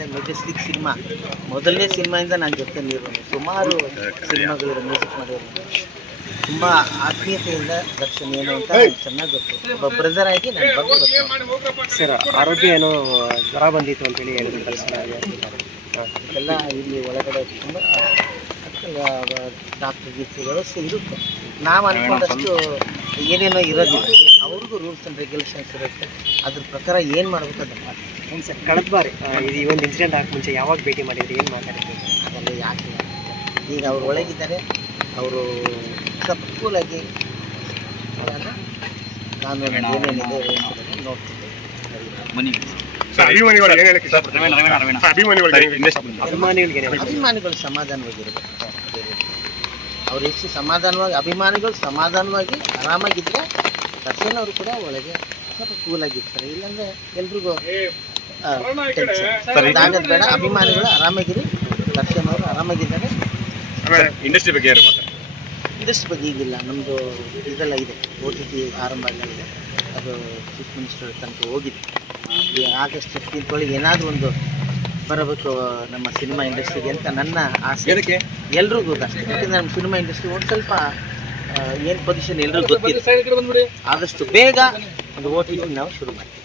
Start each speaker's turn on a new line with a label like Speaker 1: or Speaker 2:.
Speaker 1: ಅಂದರೆ Majestic cinema ಮೊದಲನೇ ಸಿನಿಮಾಯಿಂದ ನಾನು ಜೊತೆ ನೀರು ಸುಮಾರು ಸಿನಿಮಾಗಳು ಮ್ಯೂಸಿಕ್ ಮಾಡಿರೋದು. ತುಂಬ ಆತ್ಮೀಯತೆಯಿಂದ ದರ್ಶನ ಏನು ಅಂತ ನಂಗೆ ಚೆನ್ನಾಗಿ ಗೊತ್ತು. ಒಬ್ಬ ಬ್ರದರ್ ಆಗಿ ನನ್ನ ಬಗ್ಗೆ ಗೊತ್ತು.
Speaker 2: ಸರ್ ಆರೋಗ್ಯ ಏನೋ ಜ್ವರ ಬಂದಿತ್ತು ಅಂತೇಳಿ ಹೇಳಿದ್ರು ದರ್ಶನ
Speaker 1: ಎಲ್ಲ ಇಲ್ಲಿ ಒಳಗಡೆ ತುಂಬ ಡಾಕ್ಟರ್ ಗೀತ್ಗಳು ಇರುತ್ತೆ. ನಾವು ಅಂದ್ಕೊಂಡಷ್ಟು ಏನೇನೋ ಇರೋದಿಲ್ಲ. ಅವ್ರಿಗೂ ರೂಲ್ಸ್ ಆ್ಯಂಡ್ ರೆಗ್ಯುಲೇಷನ್ಸ್ ಇರುತ್ತೆ. ಅದ್ರ ಪ್ರಕಾರ ಏನು ಮಾಡಬೇಕು ಅದನ್ನು ಮಾಡ್ತಾರೆ
Speaker 2: ಏನು ಸರ್ ಕಳೆದ ಬಾರಿ ಇದು ಈ ಒಂದು ಇನ್ಸಿಡೆಂಟ್ ಆಗಿ ಮುಂಚೆ ಯಾವಾಗ ಭೇಟಿ ಮಾಡಿದ್ರಿ ಏನು ಮಾತಾಡಿದ್ರಿ?
Speaker 1: ಅದರಲ್ಲಿ ಯಾಕೆ ಈಗ ಅವ್ರು ಒಳಗಿದ್ದಾರೆ ಅವರು ಸ್ವಲ್ಪ ಕೂಲಾಗಿ ಕಾನೂನು ಏನೇನಿದೆ ನೋಡ್ತಿದ್ದೆ.
Speaker 3: ಸರ್ ಅಭಿಮಾನಿಗಳು
Speaker 1: ಸಮಾಧಾನವಾಗಿರ್ಬೇಕು. ಅವ್ರು ಎಷ್ಟು ಸಮಾಧಾನವಾಗಿ ಅಭಿಮಾನಿಗಳು ಸಮಾಧಾನವಾಗಿ ಆರಾಮಾಗಿದ್ದರೆ ದರ್ಶನ್ ಅವರು ಕೂಡ ಒಳಗೆ ಸ್ವಲ್ಪ ಕೂಲಾಗಿರ್ತಾರೆ ಇಲ್ಲಾಂದ್ರೆ ಎಲ್ರಿಗೂ ಆಗದ್ ಬೇಡ. ಅಭಿಮಾನಿಗಳು ಆರಾಮಾಗಿರಿ. ದರ್ಶನ್ ಅವರು ಆರಾಮಾಗಿದ್ದಾರೆ
Speaker 3: ಇಂಡಸ್ಟ್ರಿ ಬಗ್ಗೆ ಯಾರು ಮಾತಾಡ್ತಾರೆ?
Speaker 1: ಇಂಡಸ್ಟ್ರಿ ಬಗ್ಗೆ ಈಗಿಲ್ಲ. ನಮ್ಮದು ಇದೆಲ್ಲ ಇದೆ. ಓ ಟಿ ಟಿ ಆರಂಭ ಆಗಿದೆ ಇದೆ. ಅದು ಚೀಫ್ ಮಿನಿಸ್ಟರ್ ತನಕ ಹೋಗಿದೆ. ಈ ಆಗಸ್ಟ್ ಫಿಫ್ಟೀನ್ತ್ ಒಳಗೆ ಏನಾದರೂ ಒಂದು ಬರಬೇಕು ನಮ್ಮ ಸಿನಿಮಾ ಇಂಡಸ್ಟ್ರಿಗೆ ಅಂತ ನನ್ನ ಆಸೆ. ಎಲ್ರಿಗೂ ಅಷ್ಟೇ ಯಾಕಂದ್ರೆ ನಮ್ಮ ಸಿನಿಮಾ ಇಂಡಸ್ಟ್ರಿ ಒಂದು ಸ್ವಲ್ಪ ಏನು ಪೊಸಿಷನ್ ಎಲ್ರಿಗೂ ಗೊತ್ತಿದೆ ಆದಷ್ಟು ಬೇಗ ಒಂದು ಓ ಟಿ ಟಿ ನಾವು ಶುರು ಮಾಡ್ತೀವಿ.